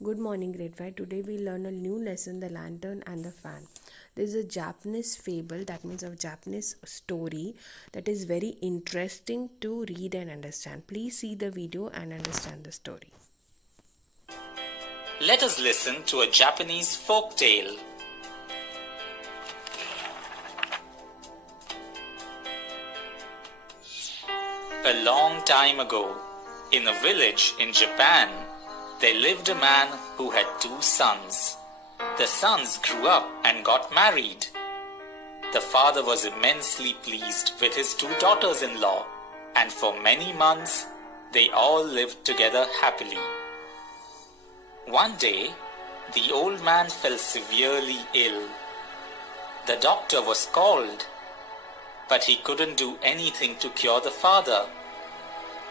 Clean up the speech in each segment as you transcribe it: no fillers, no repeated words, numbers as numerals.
Good morning, grade 5. Today we learn a new lesson, the lantern and the fan. There is a Japanese fable, that means a Japanese story that is very interesting to read and understand. Please see the video and understand the story. Let us listen to a Japanese folk tale. A long time ago, in a village in Japan, there lived a man who had two sons. The sons grew up and got married. The father was immensely pleased with his two daughters-in-law, and for many months they all lived together happily. One day, the old man fell severely ill. The doctor was called, but he couldn't do anything to cure the father.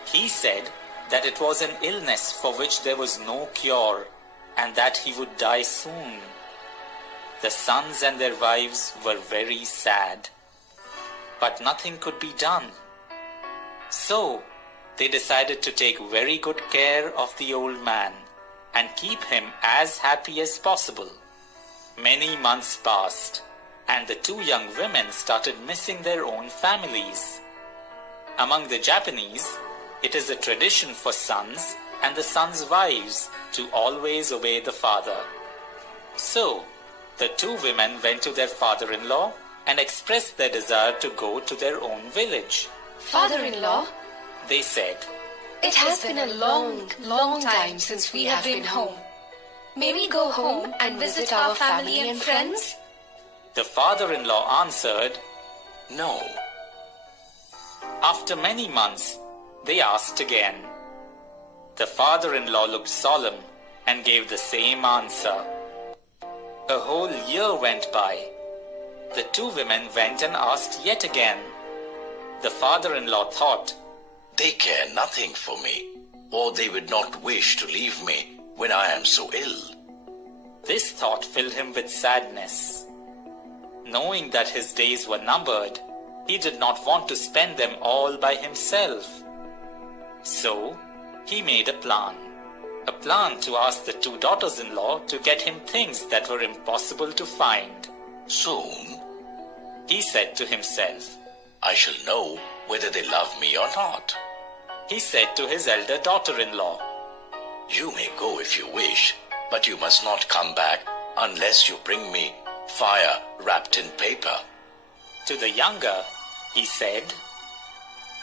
He said that it was an illness for which there was no cure and that he would die soon. The sons and their wives were very sad, but nothing could be done. So they decided to take very good care of the old man and keep him as happy as possible. Many months passed, and the two young women started missing their own families. Among the Japanese, it is a tradition for sons and the sons' wives to always obey the father. So, the two women went to their father-in-law and expressed their desire to go to their own village. Father-in-law, They said, it has been a long time since we have been home. May we go home and visit our family and friends? The father-in-law answered, No. After many months, they asked again. The father-in-law looked solemn and gave the same answer. A whole year went by. The two women went and asked yet again. The father-in-law thought, They care nothing for me, or they would not wish to leave me when I am so ill. This thought filled him with sadness. Knowing that his days were numbered, he did not want to spend them all by himself. So, he made a plan to ask the two daughters-in-law to get him things that were impossible to find. Soon, He said to himself. I shall know whether they love me or not. He said to his elder daughter-in-law, You may go if you wish, but you must not come back unless you bring me fire wrapped in paper. To the younger, he said,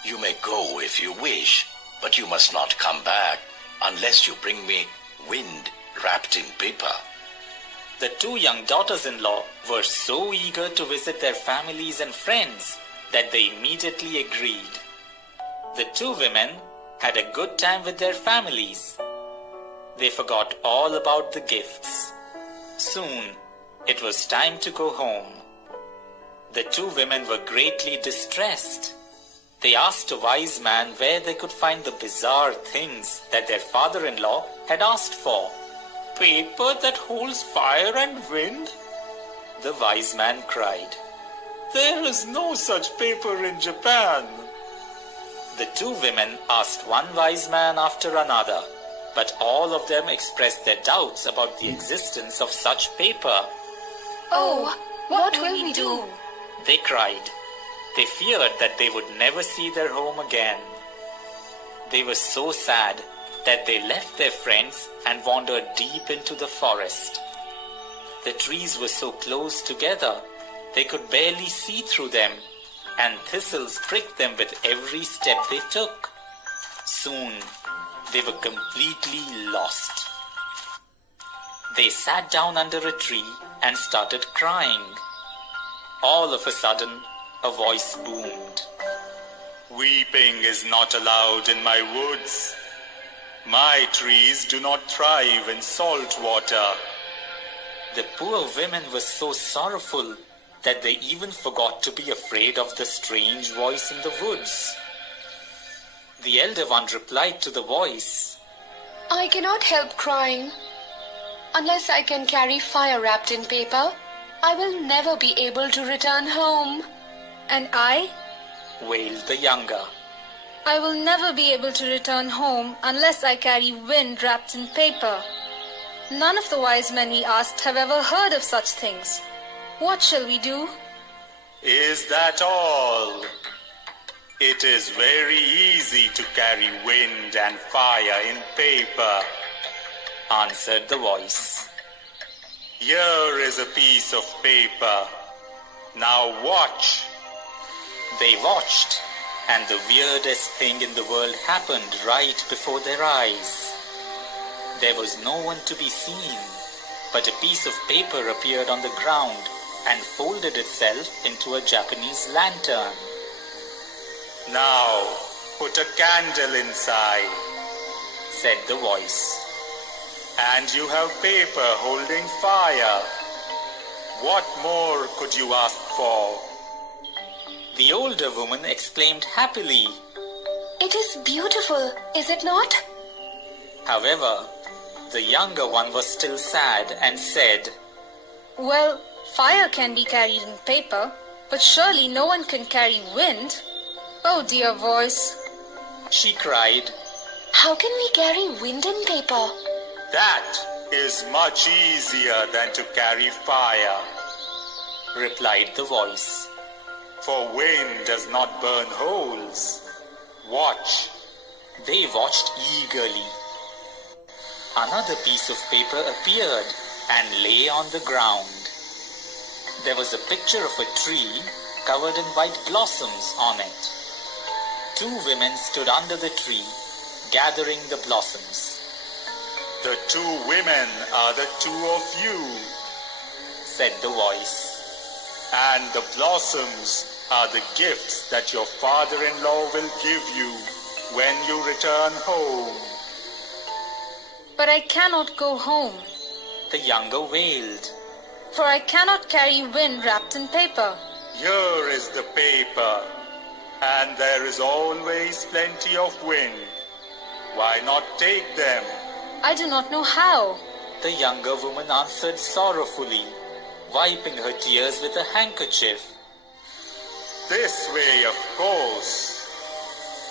You may go if you wish, but you must not come back unless you bring me wind wrapped in paper. The two young daughters-in-law were so eager to visit their families and friends that they immediately agreed. The two women had a good time with their families. They forgot all about the gifts. Soon, it was time to go home. The two women were greatly distressed. They asked a wise man where they could find the bizarre things that their father-in-law had asked for. Paper that holds fire and wind? The wise man cried. There is no such paper in Japan. The two women asked one wise man after another, but all of them expressed their doubts about the existence of such paper. Oh, what will we do? They cried. They feared that they would never see their home again. They were so sad that they left their friends and wandered deep into the forest. The trees were so close together, they could barely see through them, and thistles pricked them with every step they took. Soon, they were completely lost. They sat down under a tree and started crying. All of a sudden, a voice boomed. Weeping is not allowed in my woods. My trees do not thrive in salt water. The poor women were so sorrowful that they even forgot to be afraid of the strange voice in the woods. The elder one replied to the voice, I cannot help crying. Unless I can carry fire wrapped in paper, I will never be able to return home. And I? wailed the younger. I will never be able to return home unless I carry wind wrapped in paper. None of the wise men we asked have ever heard of such things. What shall we do? Is that all? It is very easy to carry wind and fire in paper, answered the voice. Here is a piece of paper. Now watch. They watched, and the weirdest thing in the world happened right before their eyes. There was no one to be seen, but a piece of paper appeared on the ground and folded itself into a Japanese lantern. Now put a candle inside, said the voice. And you have paper holding fire. What more could you ask for? The older woman exclaimed happily. It is beautiful, is it not? However, the younger one was still sad and said, Well, fire can be carried in paper, but surely no one can carry wind. Oh dear voice, she cried. How can we carry wind in paper? That is much easier than to carry fire, replied the voice. For wind does not burn holes. Watch. They watched eagerly. Another piece of paper appeared and lay on the ground. There was a picture of a tree covered in white blossoms on it. 2 women stood under the tree, gathering the blossoms. The 2 women are the 2 of you, said the voice. And the blossoms are the gifts that your father-in-law will give you when you return home. But I cannot go home, the younger wailed. For I cannot carry wind wrapped in paper. Here is the paper, and there is always plenty of wind. Why not take them? I do not know how, the younger woman answered sorrowfully, wiping her tears with a handkerchief. This way, of course,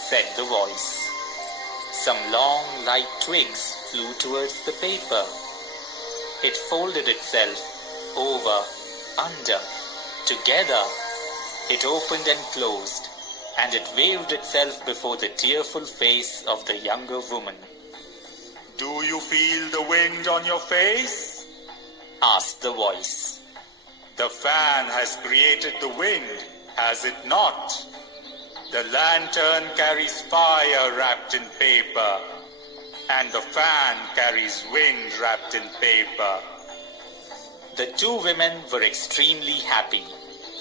said the voice. Some long, light twigs flew towards the paper. It folded itself over, under, together. It opened and closed, and it waved itself before the tearful face of the younger woman. Do you feel the wind on your face? asked the voice. The fan has created the wind, has it not? The lantern carries fire wrapped in paper, and the fan carries wind wrapped in paper. The 2 women were extremely happy,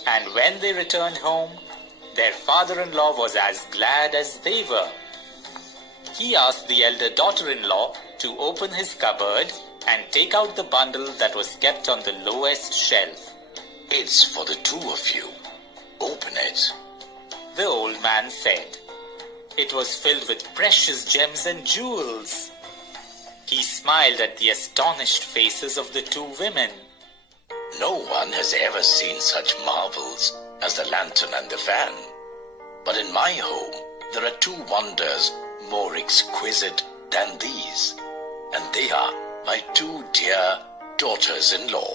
and when they returned home, their father-in-law was as glad as they were. He asked the elder daughter-in-law to open his cupboard and take out the bundle that was kept on the lowest shelf. It's for the 2 of you. Open it, the old man said. It was filled with precious gems and jewels. He smiled at the astonished faces of the 2 women. No one has ever seen such marvels as the lantern and the fan. But in my home, there are 2 wonders more exquisite than these, and they are my 2 dear daughters-in-law.